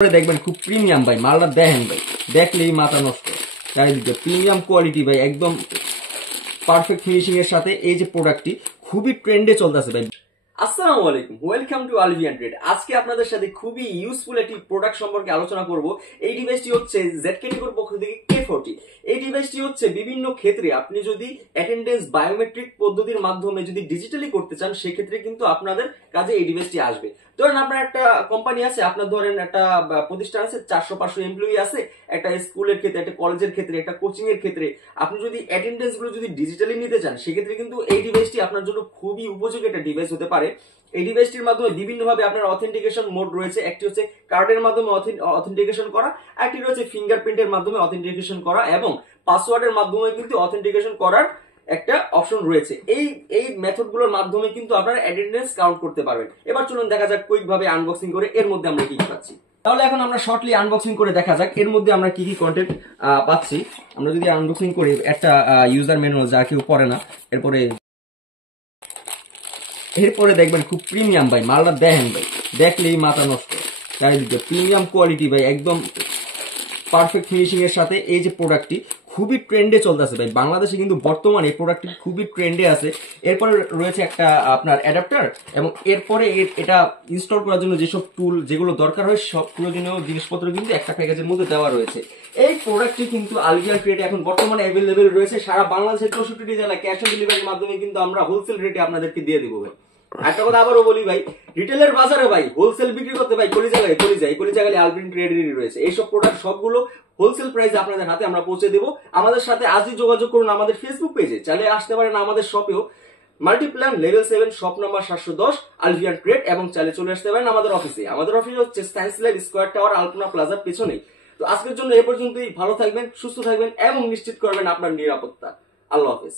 দেখবেন খুব প্রিমিয়াম ভাই, মালটা দেখেন ভাই, দেখলেই মাথা নষ্ট। চারিদিকে প্রিমিয়াম কোয়ালিটি ভাই, একদম পারফেক্ট ফিনিশিং এর সাথে এই যে প্রোডাক্টটি খুবই ট্রেন্ডে চলতেছে ভাই। আসসালামু আলাইকুম, ওয়েলকাম টু আলভিয়ান ট্রেড। আজকে আপনাদের সাথে খুবই ইউজফুল একটি প্রোডাক্ট সম্পর্কে আলোচনা করব। এই ডিভাইসটি হচ্ছে জেডকেটিকোর পক্ষ থেকে K40। এই ডিভাইসটি হচ্ছে বিভিন্ন ক্ষেত্রে আপনি যদি অ্যাটেন্ডেন্স বায়োমেট্রিক পদ্ধতির মাধ্যমে যদি ডিজিটালি করতে চান, সেক্ষেত্রে কিন্তু আপনাদের কাজে এই ডিভাইসটি আসবে। ধরেন আপনার একটা কোম্পানি আছে, আপনার ধরেন একটা প্রতিষ্ঠান আছে, 400-500 এমপ্লয়ি আছে, একটা স্কুলের ক্ষেত্রে, একটা কলেজের ক্ষেত্রে, একটা কোচিং এর ক্ষেত্রে আপনি যদি অ্যাটেন্ডেন্স গুলো যদি ডিজিটালি নিতে চান, সেক্ষেত্রে কিন্তু এই ডিভাইসটি আপনার জন্য খুবই উপযোগী একটা ডিভাইস হতে পারে। এই ডিভাইসটির মাধ্যমে বিভিন্ন ভাবে আপনার অথেন্টিকেশন মোড রয়েছে। একটি হচ্ছে কার্ডের মাধ্যমে অথেন্টিকেশন করা, একটি রয়েছে ফিঙ্গারপ্রিন্টের মাধ্যমে অথেন্টিকেশন করা, এবং পাসওয়ার্ডের মাধ্যমে কিন্তু অথেন্টিকেশন করার একটা অপশন রয়েছে। এই মেথড গুলোর মাধ্যমে কিন্তু আপনারা অ্যাটেন্ডেন্স কাউন্ট করতে পারবেন। এবার চলুন দেখা যাক কুইক ভাবে আনবক্সিং করে এর মধ্যে আমরা কি কি পাচ্ছি। তাহলে এখন আমরা শর্টলি আনবক্সিং করে দেখা যাক এর মধ্যে আমরা কি কি কন্টেন্ট পাচ্ছি। আমরা যদি আনবক্সিং করি, একটা ইউজার ম্যানুয়াল যা কেউ পড়ে না, এরপরে দেখবেন খুব প্রিমিয়াম ভাই, মালটা দেখেন ভাই, দেখলেই মাথা নষ্ট। চারিদিকে প্রিমিয়াম কোয়ালিটি ভাই, একদম পারফেক্ট ফিনিশিং এর সাথে এই যে প্রোডাক্টটি খুবই ট্রেন্ডে চলতেছে ভাই। বাংলাদেশে কিন্তু বর্তমানে এই প্রোডাক্টটি খুবই ট্রেন্ডে আছে। এরপরে রয়েছে একটা আপনার অ্যাডাপ্টার, এবং এরপরে এটা ইনস্টল করার জন্য যেসব টুল যেগুলো দরকার হয়, সব প্রয়োজনীয় জিনিসপত্র কিন্তু একটা প্যাকেজের মধ্যে দেওয়া রয়েছে। এই প্রোডাক্টটি কিন্তু আলভিয়ান ট্রেডে এখন বর্তমানে অ্যাভেলেবেল রয়েছে। সারা বাংলাদেশের 64টি জেলায় ক্যাশ অন ডেলিভারির মাধ্যমে কিন্তু আমরা হোলসেল রেটে আপনাদেরকে দিয়ে দিব ভাই। একটা কথা আবারও বলি ভাই, রিটেলের বাজারে ভাই হোলসেল বিক্রি করতে ভাই কলিজাগালি আলভিয়ান ট্রেডেরই রয়েছে। এইসব প্রোডাক্ট সবগুলো হোলসেল প্রাইসে আপনাদের হাতে আমরা পৌঁছে দেবো। আমাদের সাথে আজই যোগাযোগ করুন আমাদের ফেসবুক পেজে, চাইলে আসতে পারেন আমাদের শপেও, মাল্টিপ্ল্যান লেভেল 7 শপ নাম্বার 710 আলভিয়ান ট্রেড, এবং চাইলে চলে আসতে পারেন আমাদের অফিসে। আমাদের অফিস হচ্ছে সায়েন্স ল্যাব স্কয়ার টাওয়ার আলপনা প্লাজার পেছনেই। তো আজকের জন্য এ পর্যন্তই। ভালো থাকবেন, সুস্থ থাকবেন, এবং নিশ্চিত করবেন আপনার নিরাপত্তা। আল্লাহ হাফেজ।